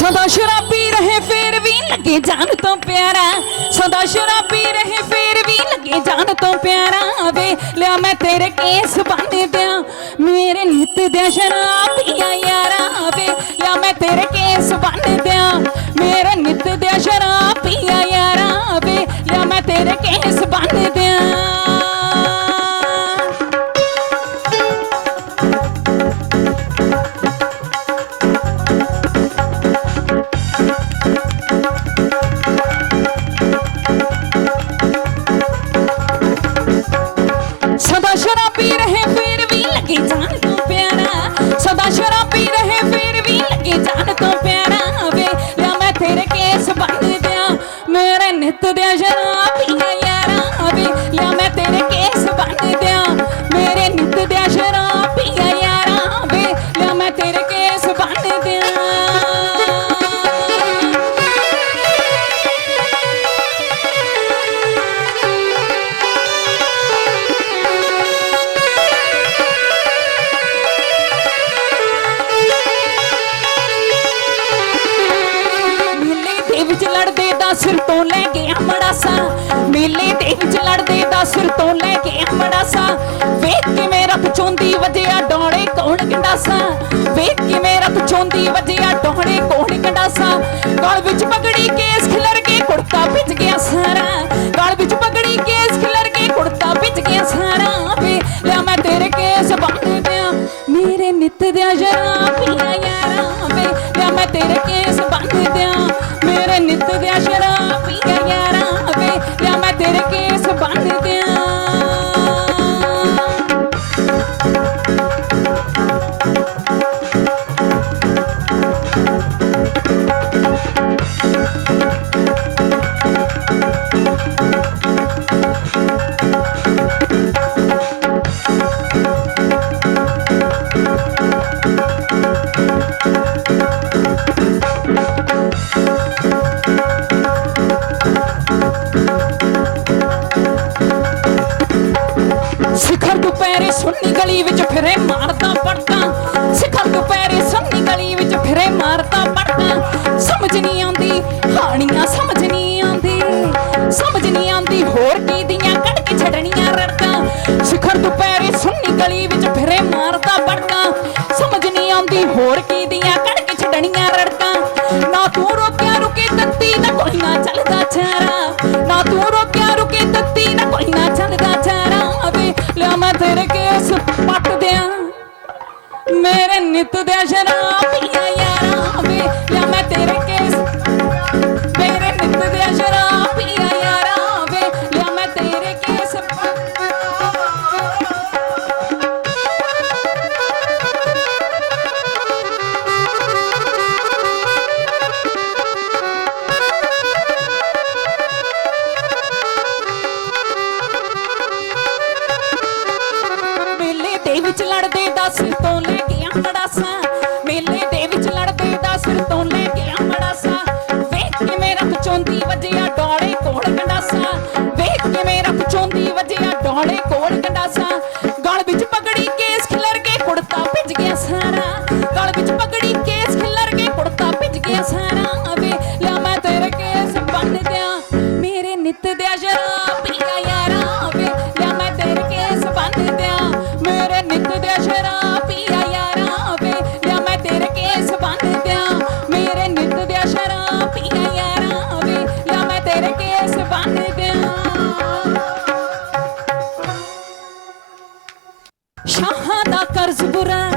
ਸਦਾ ਸ਼ਰਾਬੀ ਰਹੇ, ਫੇਰ ਵੀ ਲੱਗੇ ਜਾਨ ਤੋਂ ਪਿਆਰਾ। ਸਦਾ ਸ਼ਰਾਬੀ ਰਹੇ, ਫੇਰ ਵੀ ਲੱਗੇ ਜਾਨ ਤੋਂ ਪਿਆਰਾ। ਵੇ ਲਿਆ ਮੈਂ ਤੇਰੇ ਕੇਸ ਬੰਨ ਦਿਆਂ ਮੇਰੇ ਨਿੱਤ ਦੇ ਸ਼ਰਾਬ ਲੱਗੇ ਜਾਣ ਤੋਂ ਪਿਆਰਾ। ਸਦਾ ਸ਼ਰਾਬੀ ਰਹੇ, ਫਿਰ ਵੀ ਲੱਗੇ ਜਾਣ ਤੋਂ ਪਿਆਰਾ। ਵੇ, ਲਿਆ ਮੈਂ ਤੇਰੇ ਕੇਸ ਬੰਨ ਦਿਆਂ। ਮੇਰੇ ਨਿੱਤ ਦੇ ਸ਼ਰਾਬੀਆਂ ਦਾ ਸਿਰ ਤੋਂ ਲੈ ਗਿਆ ਮੜਾਸਾ ਵੇਖ ਕੇ ਮੇਰਾ ਪਚੋਂਦੀ ਵਜਿਆ ਡੋਣੇ ਕੌਣ ਗੰਡਾਸਾ ਵੇਖ ਕੇ ਮੇਰਾ ਪਚੋਂਦੀ ਵਜਿਆ ਡੋਣੇ ਕੌਣ ਗੰਡਾਸਾ ਗਲ ਵਿੱਚ ਪਗੜੀ ਕੇਸ ਖਿਲਰ ਕੇ ਕੁੜਤਾ ਭਿੱਜ ਗਿਆ ਸਾਰਾ। ਗਲ ਵਿੱਚ ਪਗੜੀ ਕੇਸ ਖਿਲਰ ਕੇ ਕੁੜਤਾ ਭਿੱਜ ਗਿਆ ਸਾਰਾ। ਵੇ, ਲਿਆ ਮੈਂ ਤੇਰੇ ਕੇਸ ਬੰਨ ਦਿਆਂ ਮੇਰੇ ਨਿੱਤ ਦੇ ਸ਼ਰਾਬੀਆਂ ਯਾਰਾਂ। ਵੇ, ਲਿਆ ਮੈਂ ਤੇਰੇ ਕੇਸ ਬੰਨ ਦਿਆਂ ਮੇਰੇ ਨਿੱਤ ਦੇ ਸ਼ਰਾਬੀਆਂ ਯਾਰਾਂ। ਗਲੀ ਵਿੱਚ ਫਿਰੇ ਮਾਰਦਾ ਪੜਦਾ ਸਿਖਰ ਦੁਪਹਿਰੇ ਸੁੰਨੀ ਗਲੀ ਵਿੱਚ ਫਿਰੇ ਮਾਰਦਾ ਪੜਦਾ ਸਮਝ ਨਹੀਂ ਆਉਂਦੀ, ਹਾਣੀਆਂ ਸਮਝ ਨਹੀਂ ਆਉਂਦੀ। ਸਮਝ ਨਹੀਂ ਆਉਂਦੀ ਹੋਰ ਕੀ ਦੀਆਂ ਕੱਢ ਕੇ ਛੱਡਣੀਆਂ ਰੜਕਾਂ। ਸਿਖਰ ਦੁਪਹਿਰੇ ਸੁੰਨੀ ਗਲੀ ਵਿੱਚ ਫਿਰੇ ਮਾਰਦਾ ਪੜਦਾ ਸਮਝ ਨਹੀਂ ਆਉਂਦੀ ਹੋਰ ਕੀ ਦੀਆਂ ਕੱਢ ਕੇ ਛੱਡਣੀਆਂ ਰੜਕਾਂ। ਨਾ ਤੂੰ ਰੋਕਿਆ ਰੁਕੇ ਤੱਤੀ, ਨਾ ਕੋਈ ਨਾ ਨਿੱਤ ਦੇ ਸ਼ਰਾਬੀਆਂ ਯਾਰਾਂ ਵੇ। ਲਿਆ ਮੈਂ ਤੇਰੇ ਕੇਸ। ਮੇਰੇ ਨਿੱਤ ਦੇ ਸ਼ਰਾਬੀਆਂ ਯਾਰਾਂ ਵੇ। ਲਿਆ ਮੈਂ ਤੇਰੇ ਕੇਸ। ਮੇਲੇ ਦੇ ਵਿੱਚ ਲੜਦੇ ਦਾ ਕਿਵੇਂ ਰੱਖ ਮੇਰਾ ਪਚੋਂਦੀ ਵਜਿਆ ਡੋਲੇ ਕੋਲ ਗੰਡਾਸਾ ਵੇਖ ਕਿਵੇਂ ਰੱਖ ਚੋਂਦੀ ਵਜਿਆ ਡੋਲੇ ਕੋਲ Цибура.